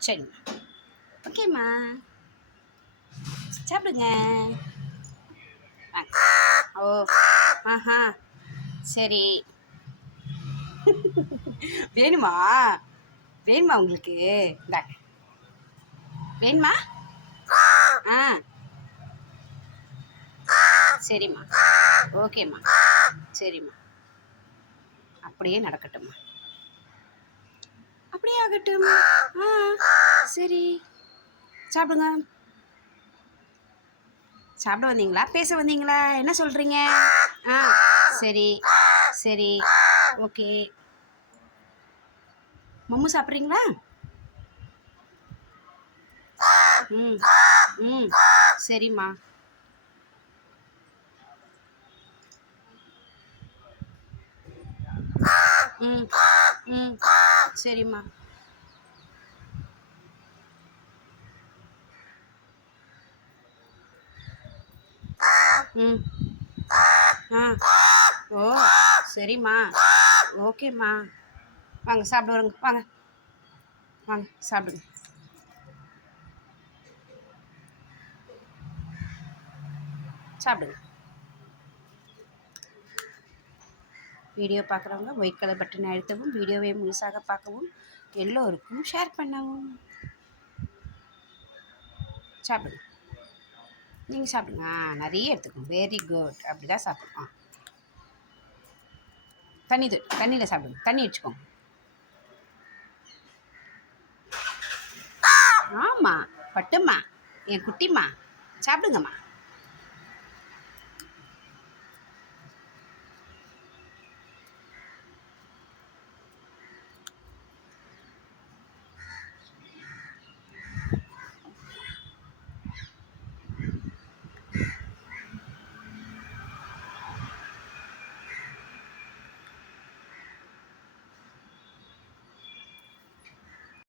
சரிம்மா ஓகேம்மா சாப்பிடுங்க ஓ ஆஹா சரி வேணுமா வேணுமா உங்களுக்கு இந்தாங்க வேணுமா ஆ சரிம்மா ஓகேம்மா சரிம்மா அப்படியே நடக்கட்டும்மா. அப்படியே ஆகட்டும் ஆ சரி. சாப்பிடுங்க. சாப்பிட வந்தீங்களா? பேச வந்தீங்களா? என்ன சொல்கிறீங்க ஆ சரி சரி. ஓகே. மம்மு சாப்பிட்றீங்களா? ம் ம் சரிம்மா. ம் ம். சரிம்மா. ம். ஆ. ஓ சரிம்மா. ஓகேம்மா. வாங்க சாப்பிட வருங்க. வாங்க. வாங்க சாப்பிடுங்க. சாப்பிடுங்க. வீடியோ பார்க்குறவங்க ஒயிட் கலர் பட்டனை அழுத்தவும் வீடியோவை முழுசாக பார்க்கவும் எல்லோருக்கும் ஷேர் பண்ணவும். சாப்பிடுங்க. நீங்கள் சாப்பிடுங்க. நிறைய எடுத்துக்கோங்க. வெரி குட் அப்படி தான் சாப்பிடுவோம். தண்ணி தூ தண்ணியில் சாப்பிடுங்க. தண்ணி வச்சுக்கோங்க. ஆமாம் பட்டுமா என் குட்டிம்மா சாப்பிடுங்கம்மா.